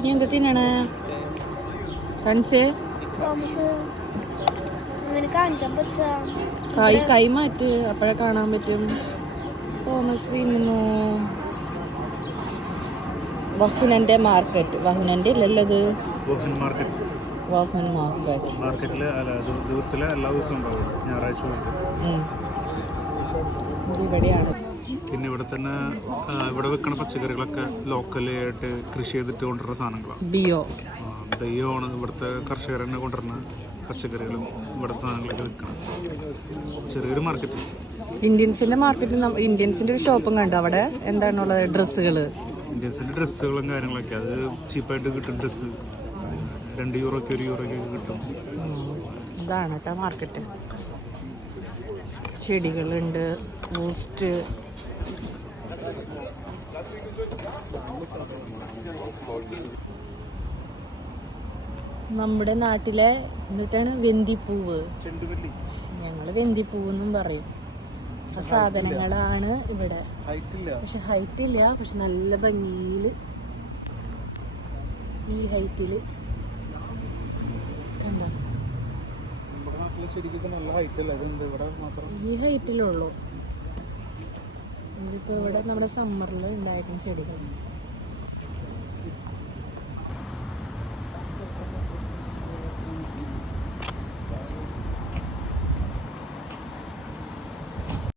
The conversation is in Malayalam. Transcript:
ഇനി എന്താ തിന്നണേ ഫ്രണ്ട്സ്? കൈ മാറ്റ്, അപ്പോഴേ കാണാൻ പറ്റും. തോമസ് തിന്നുന്നു. വഹുനന്റെ മാർക്കറ്റ്. വഹുനന്റെ ഇല്ലല്ലോ ഇത്. വഹുൻ മാർക്കറ്റ് ദിവസത്തിലെ എല്ലാ ദിവസവും ഉണ്ടാവും, ഞായറാഴ്ച ഇവിടെയാണ്. പിന്നെ ഇവിടെ തന്നെ ഇവിടെ വെക്കണ പച്ചക്കറികളൊക്കെ ലോക്കലായിട്ട് കൃഷി ചെയ്തിട്ട് കൊണ്ടുവരുന്ന സാധനങ്ങളാണ്. ബിയോ ആണ് ഇവിടുത്തെ കർഷകർ തന്നെ കൊണ്ടുവരുന്ന പച്ചക്കറികളും ഇവിടുത്തെ സാധനങ്ങളൊക്കെ വെക്കണം. ചെറിയൊരു മാർക്കറ്റ്. ഇന്ത്യൻസിന്റെ മാർക്കറ്റ്. ഇന്ത്യൻസിന്റെ ഒരു ഷോപ്പും കണ്ടു അവിടെ. എന്താണുള്ളത്? ഡ്രസ്സുകള്. ഇന്ത്യൻസിന്റെ ഡ്രസ്സുകളും കാര്യങ്ങളൊക്കെ അത് ചീപ്പായിട്ട് കിട്ടും. ഡ്രസ്സ് 2 യൂറോയ്ക്ക് 1 യൂറോയ്ക്ക് കിട്ടും. ഇതാണ് കേട്ടോ മാർക്കറ്റ്. ചെടികളുണ്ട്, ബൂസ്റ്റ്. നമ്മുടെ നാട്ടിലെ എന്നിട്ടാണ് വെന്തിപ്പൂവ്. ഞങ്ങള് വെന്തിപ്പൂവെന്നും പറയും. ആ സാധനങ്ങളാണ് ഇവിടെ. പക്ഷെ ഹൈറ്റ് ഇല്ല. പക്ഷെ നല്ല ഭംഗിയില് ഈ ഹൈറ്റില് കണ്ടോ? ഈ ഹൈറ്റിലുള്ളൂ. ഇതിപ്പോ ഇവിടെ നമ്മുടെ സമ്മറിൽ ഉണ്ടായിരുന്ന ചെടികൾ.